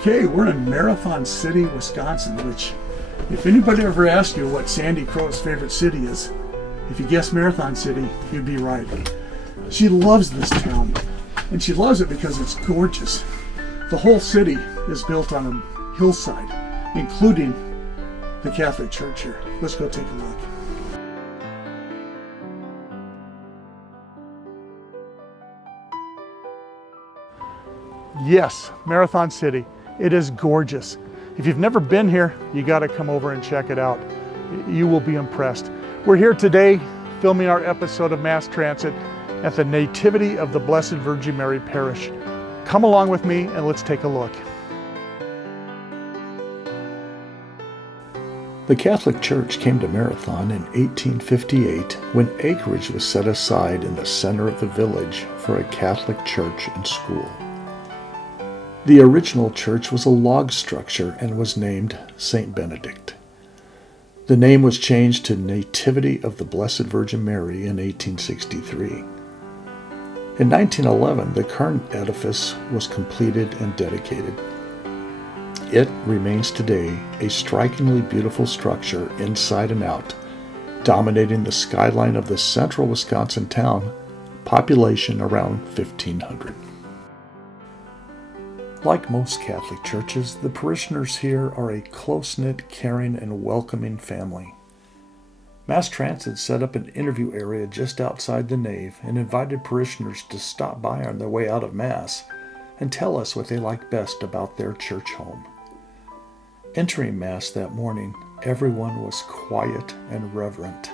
Okay, we're in Marathon City, Wisconsin, which, if anybody ever asked you what Sandy Crow's favorite city is, if you guessed Marathon City, you'd be right. She loves this town, and she loves it because it's gorgeous. The whole city is built on a hillside, including the Catholic Church here. Let's go take a look. Yes, Marathon City. It is gorgeous. If you've never been here, you got to come over and check it out. You will be impressed. We're here today filming our episode of MassTransit at the Nativity of the Blessed Virgin Mary Parish. Come along with me and let's take a look. The Catholic Church came to Marathon in 1858 when acreage was set aside in the center of the village for a Catholic church and school. The original church was a log structure and was named St. Benedict. The name was changed to Nativity of the Blessed Virgin Mary in 1863. In 1911, the current edifice was completed and dedicated. It remains today a strikingly beautiful structure inside and out, dominating the skyline of the central Wisconsin town, population around 1,500. Like most Catholic churches, the parishioners here are a close-knit, caring, and welcoming family. MassTransit set up an interview area just outside the nave and invited parishioners to stop by on their way out of Mass and tell us what they like best about their church home. Entering Mass that morning, everyone was quiet and reverent.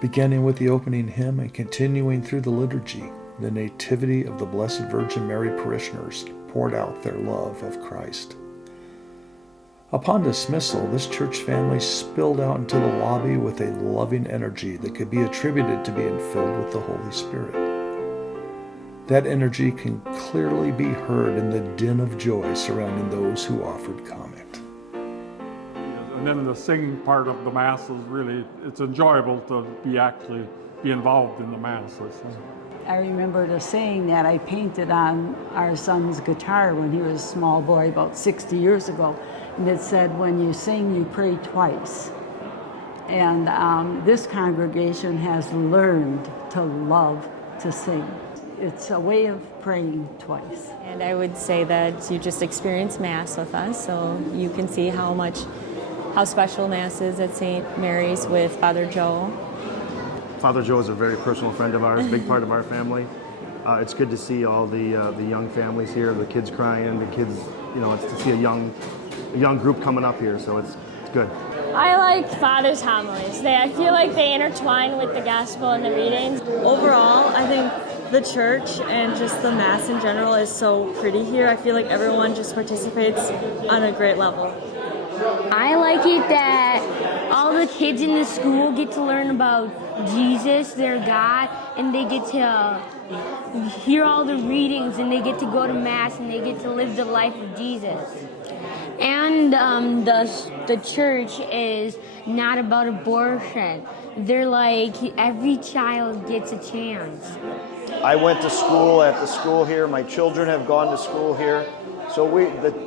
Beginning with the opening hymn and continuing through the liturgy, the Nativity of the Blessed Virgin Mary parishioners poured out their love of Christ. Upon dismissal, this church family spilled out into the lobby with a loving energy that could be attributed to being filled with the Holy Spirit. That energy can clearly be heard in the din of joy surrounding those who offered comment. And then the singing part of the Mass is really, it's enjoyable to be involved in the Masses. I remember the saying that I painted on our son's guitar when he was a small boy about 60 years ago. And it said, when you sing, you pray twice. And this congregation has learned to love to sing. It's a way of praying twice. And I would say that you just experience Mass with us, so you can see how special Mass is at St. Mary's with Father Joe. Father Joe is a very personal friend of ours, big part of our family. It's good to see all the young families here, the kids crying, the kids, it's to see a young group coming up here, so it's good. I like Father's homilies. I feel like they intertwine with the gospel and the reading. Overall, I think the church and just the Mass in general is so pretty here. I feel like everyone just participates on a great level. I like it that all the kids in the school get to learn about Jesus, their God, and they get to hear all the readings, and they get to go to Mass, and they get to live the life of Jesus. And the church is not about abortion. They're like, every child gets a chance. I went to school at the school here. My children have gone to school here. So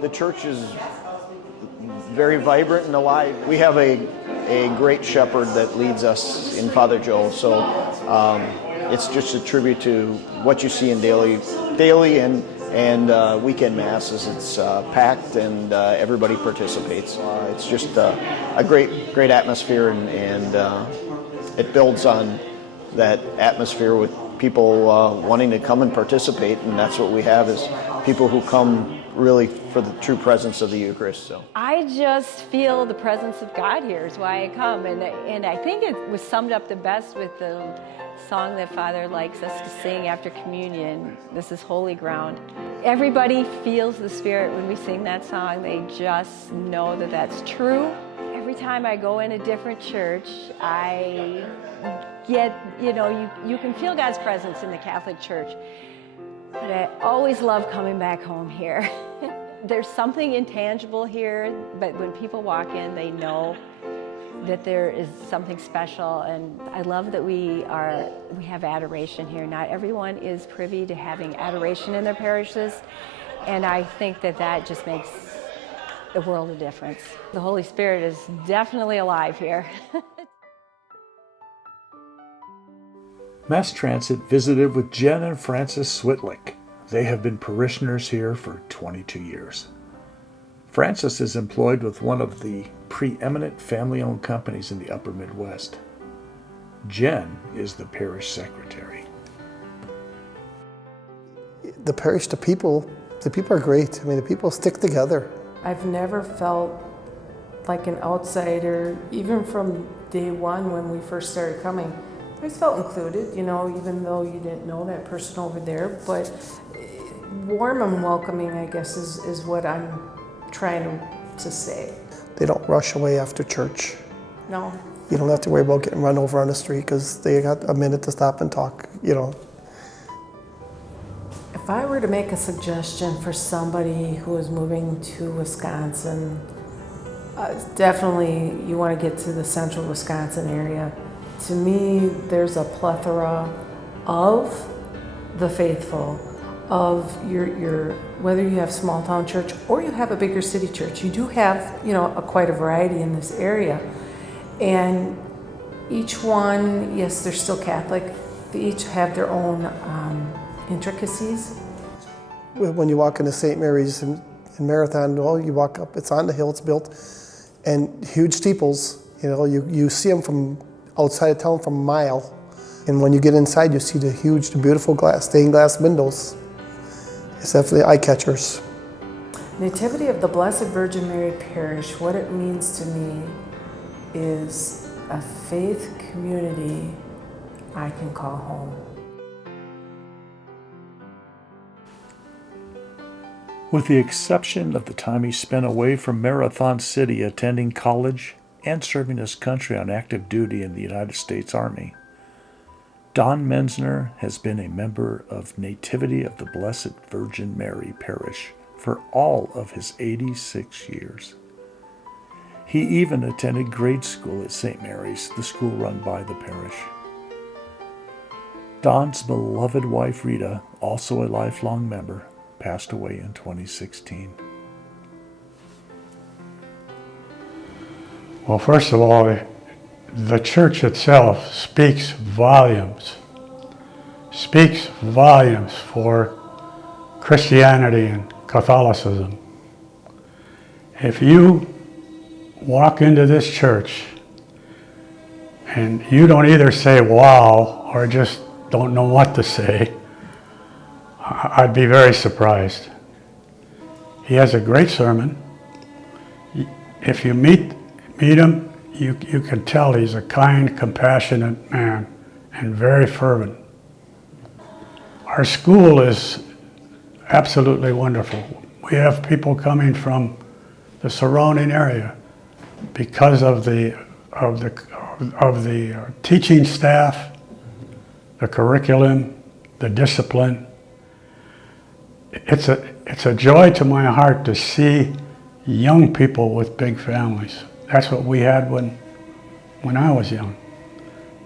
the church is very vibrant and alive. We have a great shepherd that leads us in Father Joe. So it's just a tribute to what you see in daily and weekend masses. It's packed and everybody participates. It's just a great atmosphere, and it builds on that atmosphere with people wanting to come and participate, and that's what we have, is people who come really for the true presence of the Eucharist. So. MassTransit visited with Jen and Francis Switlick. They have been parishioners here for 22 years. Francis is employed with one of the preeminent family-owned companies in the upper Midwest. Jen is the parish secretary. The parish, the people are great. I mean, the people stick together. I've never felt like an outsider, even from day one when we first started coming. I always felt included, you know, even though you didn't know that person over there. But warm and welcoming, I guess, is what I'm trying to say. They don't rush away after church. No. You don't have to worry about getting run over on the street because they got a minute to stop and talk, you know. If I were to make a suggestion for somebody who is moving to Wisconsin, definitely you want to get to the central Wisconsin area. To me, there's a plethora of the faithful, of your whether you have small town church or you have a bigger city church. You do have, you know, quite a variety in this area. And each one, yes, they're still Catholic. They each have their own intricacies. When you walk into St. Mary's in Marathon, well, you walk up, it's on the hill, it's built, and huge steeples. You know, you see them from outside of town from a mile. And when you get inside, you see the huge, beautiful stained glass windows. It's definitely eye catchers. Nativity of the Blessed Virgin Mary Parish, what it means to me is a faith community I can call home. With the exception of the time he spent away from Marathon City attending college and serving his country on active duty in the United States Army, Don Menzner has been a member of Nativity of the Blessed Virgin Mary Parish for all of his 86 years. He even attended grade school at St. Mary's, the school run by the parish. Don's beloved wife Rita, also a lifelong member, passed away in 2016. Well, first of all, the church itself speaks volumes for Christianity and Catholicism. If you walk into this church and you don't either say wow or just don't know what to say, I'd be very surprised. He has a great sermon. If you meet him, you can tell he's a kind, compassionate man and very fervent. Our school is absolutely wonderful. We have people coming from the surrounding area because of the teaching staff, the curriculum, the discipline. It's a joy to my heart to see young people with big families. That's what we had when I was young.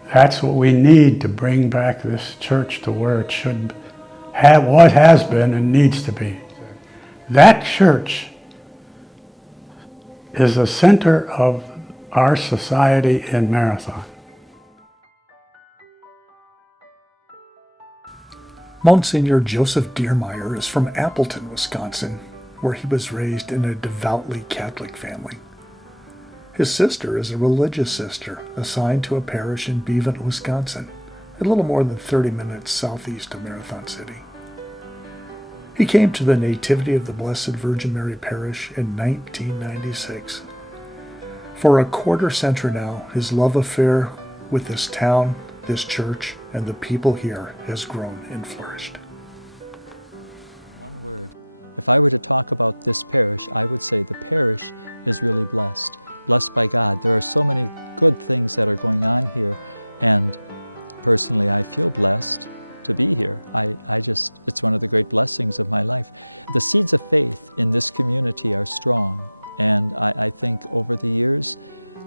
That's what we need to bring back this church to where it should have, what has been and needs to be. That church is the center of our society in Marathon. Monsignor Joseph Diermeyer is from Appleton, Wisconsin, where he was raised in a devoutly Catholic family. His sister is a religious sister assigned to a parish in Beavan, Wisconsin, a little more than 30 minutes southeast of Marathon City. He came to the Nativity of the Blessed Virgin Mary Parish in 1996. For a quarter century now, his love affair with this town, this church, and the people here has grown and flourished. One word. If I were to talk about this parish, I would say the parish is really blessed. Blessed by God. There are so many good things that are going on here, and personally I feel blessed to be here. It's one of the great blessings of my life. The seeds of faith in this community are strong, and I think over the years,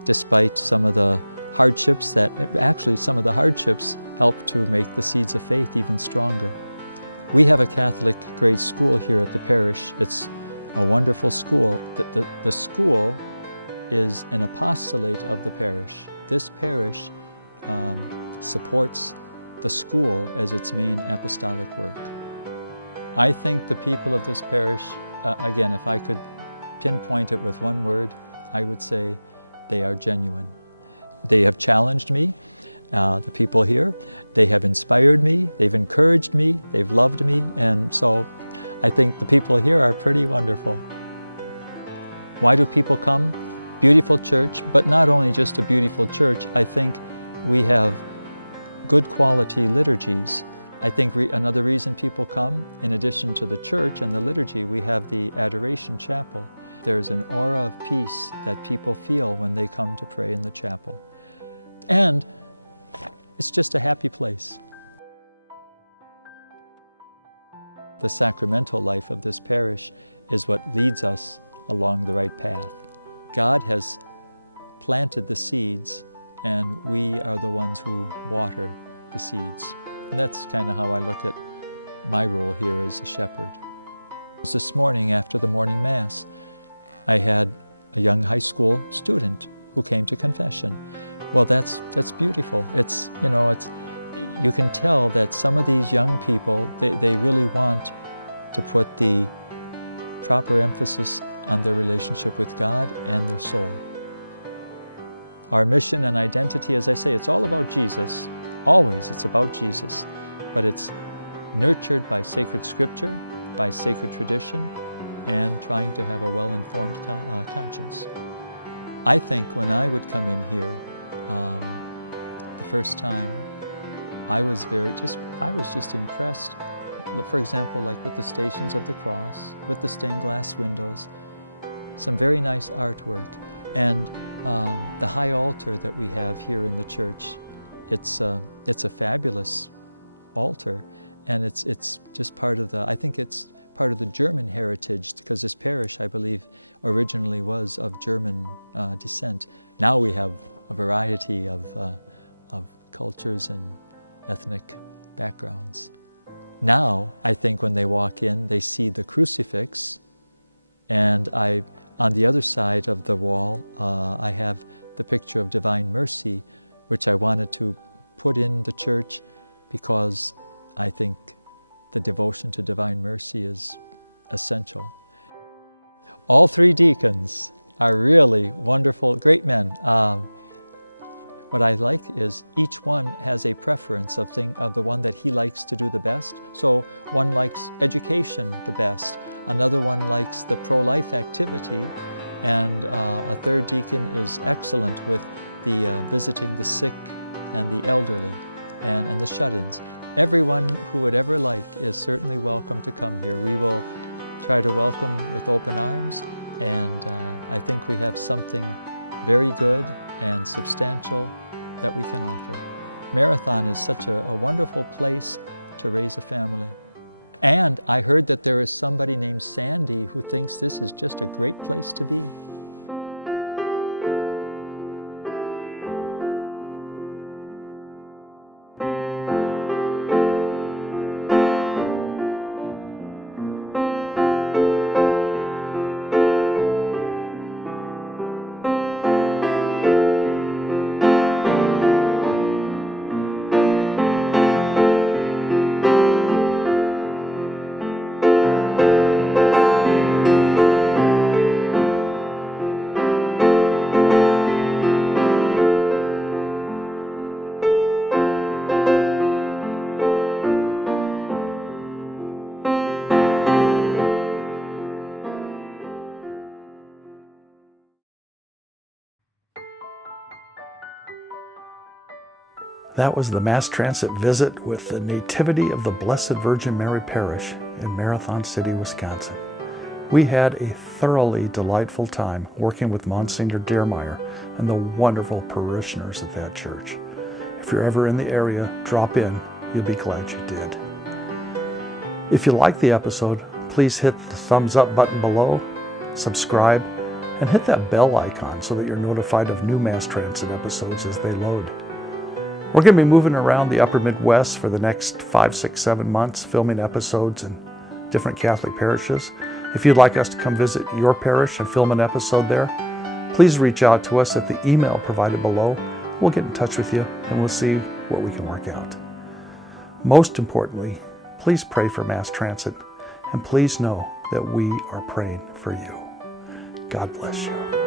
despite some of the hardships some of the hardships help to make the seeds of faith even stronger. We have a Catholic grade school here at the parish. It's a wonderful school. The school is an apostolate of the parish. This parish supports the school as its main apostolic work. I think the people of this parish, again, if I could pinpoint it with one word, I would say they are genuine. They have challenged me, the people here. They have inspired me, they've encouraged me, they've loved me, and so I think the people here are pretty wonderful. Why do people come? Beautiful church, but not only just a beautiful church, I think we have good quality liturgies. I think another reason people come, in addition to the church and the liturgy, we have the Adoration Chapel. There's an aura of peace that people feel when they come to pray in the chapel. And it's just a happy place. The sacramental life of this parish is what leads us along the right path. God has planted the seeds, and we are the ones who water the seeds. And that's kind of how I look at my role here as a shepherd. This morning, after the morning Mass, I had a young high school student who came to confession. Well, that's beautiful. You can tell that some of these young people, they really want to put the proper emphasis on their relationship with God and their soul. Our mission and identity, as I say, it's all about Jesus. Always, it's about Jesus. But it's nurtured by sacred scripture, by sacred tradition, and trying to have a well-informed conscience. I think when I would come in here the first time, I was just impressed. For example, like with the Stations of the Cross, with the stained glass windows, some very nice artwork, and the high altar that we have here in the church. It's a fabulous altar, and it's just part of the. I think it's part of the German heritage, because this parish, I believe, originally was of German descent. Now we have a variety of cultures and ethnic backgrounds. Now, I think when they walk in, they see the crucifix, and on the other side of the wall, I have the picture of Divine Mercy, which I wanted to put in the church because I think the devotion to Divine Mercy is essential. All three deacons are really wonderful, great men. What I like is each one has a preference of the one that he likes to do the best. So one likes education the best, another one likes the pro-life activity, and a third deacon is excellent with the visiting the sick and the elderly and the shut-ins. Everyone who would ever like is certainly welcome to come here. We will try to welcome with open arms, and I think we have something very good and substantial that we can offer. Marathon is such a wonderful place to raise a family. And I heard that there is somebody named Sandy who thinks this is just a great place to be. That was the MassTransit visit with the Nativity of the Blessed Virgin Mary Parish in Marathon City, Wisconsin. We had a thoroughly delightful time working with Monsignor Dearmeyer and the wonderful parishioners at that church. If you're ever in the area, drop in. You'll be glad you did. If you like the episode, please hit the thumbs up button below, subscribe, and hit that bell icon so that you're notified of new MassTransit episodes as they load. We're going to be moving around the upper Midwest for the next 5, 6, 7 months, filming episodes in different Catholic parishes. If you'd like us to come visit your parish and film an episode there, please reach out to us at the email provided below. We'll get in touch with you and we'll see what we can work out. Most importantly, please pray for MassTransit, and please know that we are praying for you. God bless you.